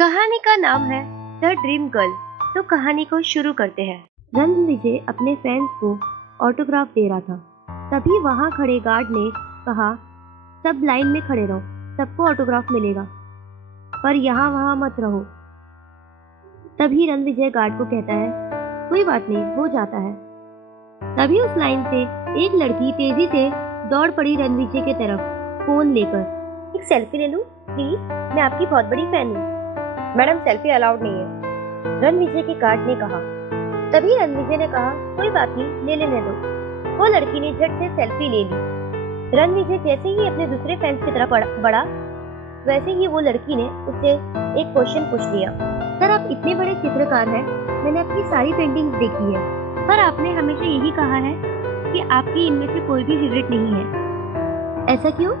कहानी का नाम है द ड्रीम गर्ल। तो कहानी को शुरू करते हैं। रणविजय अपने फैंस को ऑटोग्राफ दे रहा था। तभी वहां खड़े गार्ड ने कहा, सब लाइन में खड़े रहो, सबको ऑटोग्राफ मिलेगा, पर यहाँ वहां मत रहो। तभी रणविजय गार्ड को कहता है, कोई बात नहीं, हो जाता है। तभी उस लाइन से एक लड़की तेजी से दौड़ पड़ी रणविजय की तरफ, फोन लेकर। एक सेल्फी ले लूं प्लीज, मैं आपकी बहुत बड़ी फैन हूँ। मैडम, सेल्फी अलाउड नहीं है, रणविजय के गार्ड ने कहा। तभी रणविजय ने कहा, कोई बात नहीं, ले लेने दो। वो लड़की ने झट से सेल्फी ले ली। रणविजय जैसे ही अपने दूसरे फैंस की तरफ बढ़ा, वैसे ही वो लड़की ने उससे एक क्वेश्चन पूछ लिया। सर, आप इतने बड़े चित्रकार हैं, मैंने आपकी सारी पेंटिंग्स देखी है, पर आपने हमेशा यही कहा है कि आपकी इनमें से कोई भी फेवरेट नहीं है। ऐसा क्यों?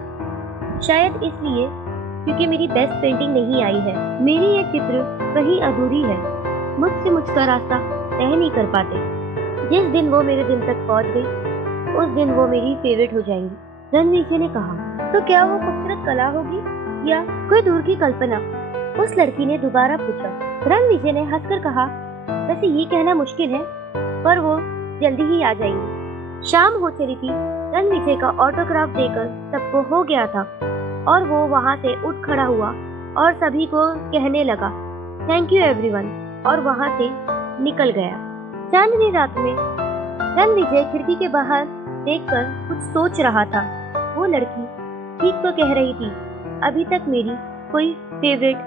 शायद इसलिए क्योंकि मेरी बेस्ट पेंटिंग नहीं आई है। मेरी ये चित्र कहीं अधूरी है। मुझसे मुझका रास्ता तय नहीं कर पाते। जिस दिन वो मेरे दिल तक पहुंच गई, उस दिन वो मेरी फेवरेट हो जाएंगी। रणविजय ने कहा, तो क्या वो खूबसूरत कला होगी या कोई दूर की कल्पना? उस लड़की ने दोबारा पूछा। रणविजय ने हंसकर कहा, वैसे ये कहना मुश्किल है, पर वो जल्दी ही आ जाएंगी। शाम हो चली थी। रणविजय का ऑटोग्राफ देकर सबको हो गया था और वो वहां से उठ खड़ा हुआ और सभी को कहने लगा, थैंक यू एवरीवन, और वहां से निकल गया। चांदनी रात में रणविजय खिड़की के बाहर देखकर कुछ सोच रहा था। वो लड़की ठीक तो कह रही थी, अभी तक मेरी कोई फेवरेट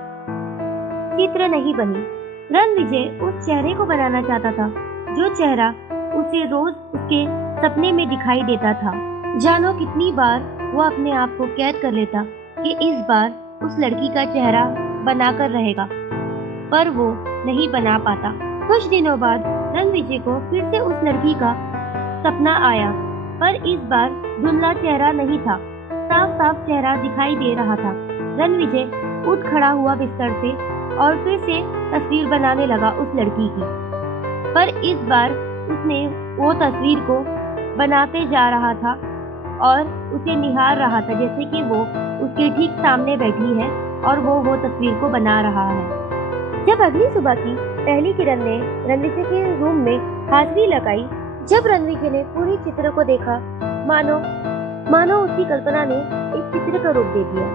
चित्र नहीं बनी। रणविजय उस चेहरे को बनाना चाहता था जो चेहरा उसे रोज उसके सपने में दिखाई देता था। जानो कितनी बार वो अपने आप को कैद कर लेता कि इस बार उस लड़की का चेहरा बनाकर रहेगा, पर वो नहीं बना पाता। कुछ दिनों बाद रणविजय को फिर से उस लड़की का सपना आया, पर इस बार धुंधला चेहरा नहीं था, साफ साफ चेहरा दिखाई दे रहा था। रणविजय उठ खड़ा हुआ बिस्तर से और फिर से तस्वीर बनाने लगा उस लड़की की, पर इस बार उसने वो तस्वीर को बनाते जा रहा था और उसे निहार रहा था, जैसे कि वो उसके ठीक सामने बैठी है और वो तस्वीर को बना रहा है। जब अगली सुबह की पहली किरण ने रणविजय के रूम में हाजिरी लगाई, जब रणविजय ने पूरी चित्र को देखा, मानो उसकी कल्पना ने इस चित्र का रूप दे दिया।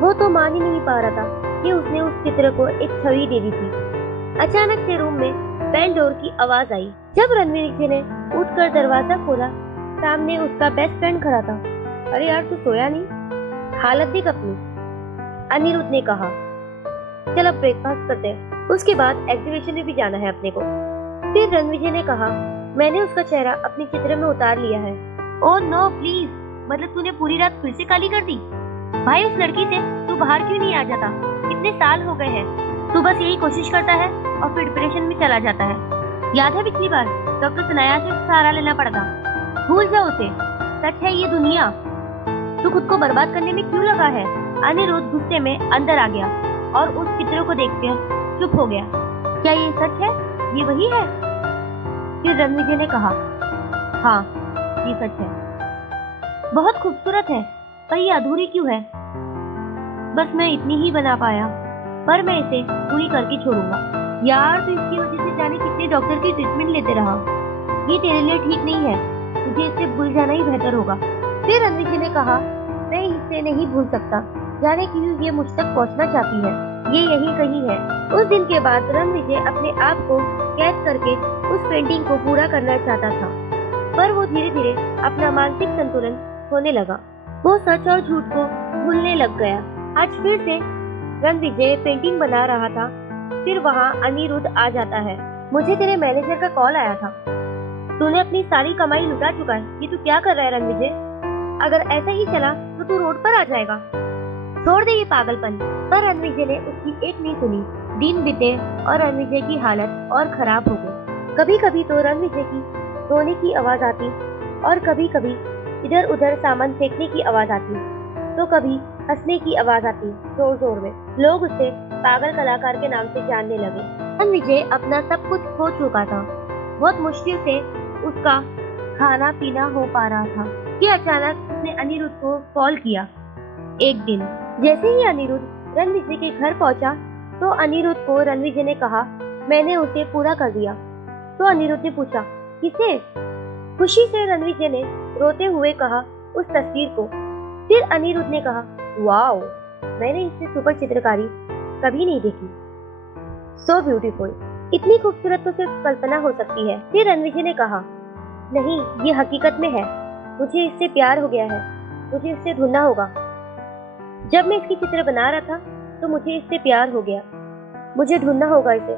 वो तो मान ही नहीं पा रहा था कि उसने उस चित्र को एक छवि दे दी थी। अचानक से रूम में बेल डोर की आवाज आई। जब रणविजय ने उठकर दरवाजा खोला, सामने उसका बेस्ट फ्रेंड खड़ा था। अरे यार, तू सोया नहीं? हालत देख अपनी, अनिरुद्ध ने कहा। चल अब ब्रेकफास्ट करते हैं, उसके बाद एग्जीबिशन में भी जाना है अपने को। फिर रणविजय ने कहा, मैंने उसका चेहरा अपने चित्र में उतार लिया है। ओह नो प्लीज, मतलब तूने पूरी रात फिर से काली कर दी? भाई, उस लड़की से तू बाहर क्यों नहीं आ जाता? कितने साल हो गए हैं, तू बस यही कोशिश करता है और फिर डिप्रेशन में चला जाता है। याद है पिछली बार डॉक्टर सनाया से सहारा लेना पड़ा था? भूल जाओ उसे, सच है ये दुनिया। तू खुद को बर्बाद करने में क्यों लगा है? अनिरुद्ध गुस्से में अंदर आ गया और उस चित्र को देखकर चुप हो गया। क्या ये सच है? ये वही है? फिर रणविजय ने कहा, हाँ ये सच है। बहुत खूबसूरत है, पर ये अधूरी क्यों है? बस मैं इतनी ही बना पाया, पर मैं इसे पूरी करके छोड़ूंगा। यार, तो इसकी वजह से जाने कितने डॉक्टर की ट्रीटमेंट लेते रहा। ये तेरे लिए ठीक नहीं है, तुझे इससे भूल जाना ही बेहतर होगा। फिर रणविजय ने कहा, मैं इसे नहीं भूल सकता, जाने क्यों ये मुझ तक पहुंचना चाहती है, ये यही कहीं है। उस दिन के बाद रणविजय अपने आप को कैद करके उस पेंटिंग को पूरा करना चाहता था, पर वो धीरे धीरे अपना मानसिक संतुलन खोने लगा। वो सच और झूठ को भूलने लग गया। आज फिर से रणविजय पेंटिंग बना रहा था। फिर वहाँ अनिरुद्ध आ जाता है। मुझे तेरे मैनेजर का कॉल आया था, तूने अपनी सारी कमाई लुटा चुका है। ये तू क्या कर रहा है रणविजय? अगर ऐसा ही चला तो तू रोड पर आ जाएगा। छोड़ दे ये पागलपन। पर रणविजय ने उसकी एक नहीं सुनी। दिन बीते और रणविजय की हालत और खराब हो गई। कभी कभी तो रणविजय की रोने की आवाज आती और कभी कभी इधर उधर सामान फेंकने की आवाज आती, तो कभी हंसने की आवाज आती जोर जोर में। लोग उसे पागल कलाकार के नाम से जानने लगे। रणविजय अपना सब कुछ खो चुका था। बहुत मुश्किल से उसका खाना पीना हो पा रहा था कि अचानक उसने अनिरुद्ध को कॉल किया। एक दिन जैसे ही अनिरुद्ध रणविजय के घर पहुंचा, तो अनिरुद्ध को रणविजय ने कहा, मैंने उसे पूरा कर दिया। तो अनिरुद्ध ने पूछा, किसे? खुशी से रणविजय ने रोते हुए कहा, उस तस्वीर को। फिर अनिरुद्ध ने कहा, वाओ, मैंने इससे सुपर चित्रकारी कभी नहीं देखी। सो ब्यूटीफुल, इतनी खूबसूरत तो सिर्फ कल्पना हो सकती है। फिर रणविजय ने कहा, नहीं, ये हकीकत में है। मुझे इससे प्यार हो गया है, मुझे इससे ढूंढना होगा। जब मैं इसकी चित्र बना रहा था तो मुझे इससे प्यार हो गया, मुझे ढूंढना होगा इसे।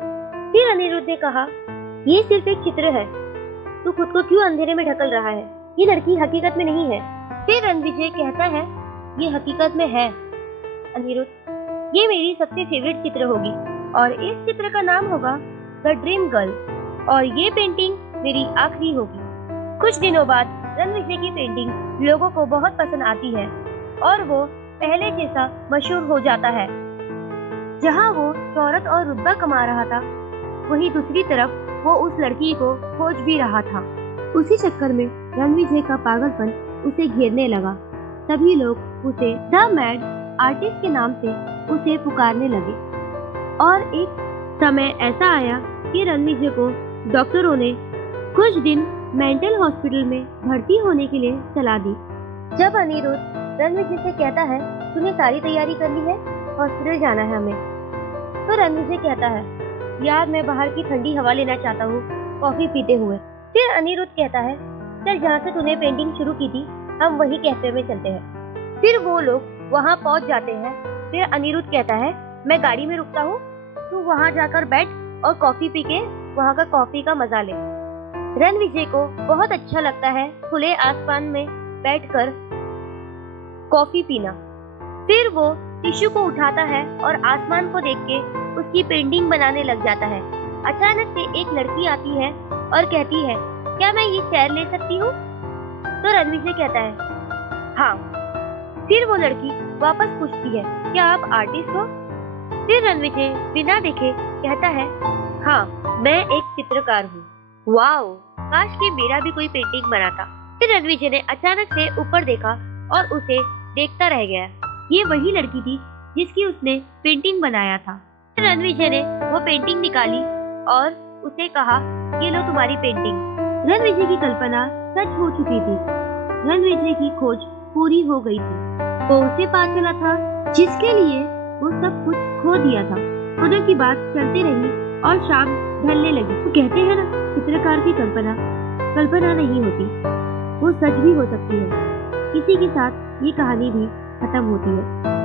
फिर अनिरुद्ध ने कहा, ये सिर्फ एक चित्र है, तू खुद को क्यों अंधेरे में ढकल रहा है? ये लड़की हकीकत में नहीं है। फिर रणविजय कहता है, ये हकीकत में है अनिरुद्ध, ये मेरी सबसे फेवरेट चित्र होगी और इस चित्र का नाम होगा द ड्रीम गर्ल और ये पेंटिंग मेरी आखिरी होगी। कुछ दिनों बाद रणविजय की पेंटिंग लोगों को बहुत पसंद आती है और वो पहले जैसा मशहूर हो जाता है। जहाँ वो शोहरत और रुतबा कमा रहा था, वहीं दूसरी तरफ वो उस लड़की को खोज भी रहा था। उसी चक्कर में रणविजय का पागलपन उसे घेरने लगा। सभी लोग उसे द मैड आर्टिस्ट के नाम से उसे पुकारने लगे और एक समय ऐसा आया कि रणविजय को डॉक्टरों ने कुछ दिन मेंटल हॉस्पिटल में भर्ती होने के लिए सलाह दी। जब अनिरुद्ध रणविजय से कहता है, तूने सारी तैयारी कर ली है, हॉस्पिटल जाना है हमें, तो रणविजय कहता है, यार मैं बाहर की ठंडी हवा लेना चाहता हूँ कॉफी पीते हुए। फिर अनिरुद्ध कहता है, चल जहाँ से तूने पेंटिंग शुरू की थी हम वही कैफे में चलते हैं। फिर वो लोग वहाँ पहुँच जाते हैं। फिर अनिरुद्ध कहता है, मैं गाड़ी में रुकता हूँ, तू वहाँ जाकर बैठ और कॉफी पी के वहाँ का कॉफी का मजा ले। रणविजय को बहुत अच्छा लगता है खुले आसमान में बैठकर कॉफी पीना। फिर वो टिश्यू को उठाता है और आसमान को देख के उसकी पेंटिंग बनाने लग जाता है। अचानक से एक लड़की आती है और कहती है, क्या मैं ये चेयर ले सकती हूँ? तो रणविजय कहता है, हाँ। फिर वो लड़की वापस पूछती है, क्या आप आर्टिस्ट हो? फिर रणविजय बिना देखे कहता है, हाँ, मैं एक चित्रकार हूँ। वाओ, काश कि मेरा भी कोई पेंटिंग बना था। फिर रणविजय ने अचानक से ऊपर देखा और उसे देखता रह गया। ये वही लड़की थी जिसकी उसने पेंटिंग बनाया था। फिर रणविजय ने वो पेंटिंग निकाली और उसे कहा, ये लो तुम्हारी पेंटिंग। रणविजय की कल्पना सच हो चुकी थी। रणविजय की खोज पूरी हो गई थी। वो उसे पा चला था जिसके लिए वो सब कुछ खो दिया था। दोनों की बात चलती रही और शाम ढलने लगी। तो कहते हैं ना, चित्रकार की कल्पना नहीं होती, वो सच भी हो सकती है। किसी के साथ ये कहानी भी खत्म होती है।